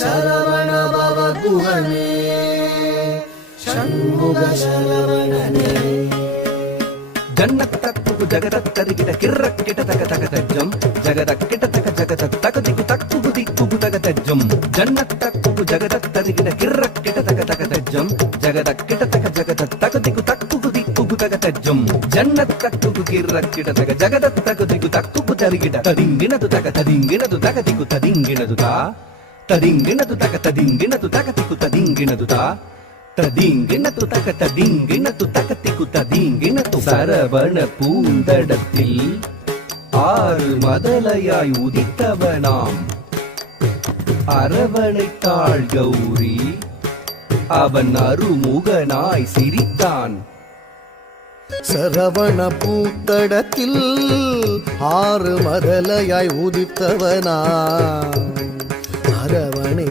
சரவண பவ குகனே ஷண்முக சரவணனே ஜன்னத்தக்கு ஜகதத்தரிகிட கிர்ரக்கிட தக தக தஜ்ஜம் ஜகதக்கிட தக ஜகத தகதிகு தக்கு திக்கு தக தஜ்ஜம் ஜன்னத்தக்கு ஜகதத்தரிகிட கிர்ரக்கிட தக தக தஜ்ஜம் ஜகதக்கிட தக ஜகத தகதிகு தக்கு திக்கு தக தஜ்ஜம் ஜன்னத்தக்கு கிர்ரக்கிட தக ஜகத தகதிகு தக்கு தரிகிட ததிங்கினது தக ததிங்கினது தகதிகு ததிங்கினது தா ததிங்கினது தக ததிங்கினது தகதிகு ததிங்கினது தா ததிங்கினது தக ததிங்கினது தகதிகு ததிங்கினது சரவண பூந்தடத்தில் ஆறு மதலையாய் உதித்தவனாம் அரவணைத்தாள் கௌரி அவன் அருமுகனாய் சிரித்தான் சரவண பூத்தடத்தில் ஆறு மதலையாய் உதித்தவனா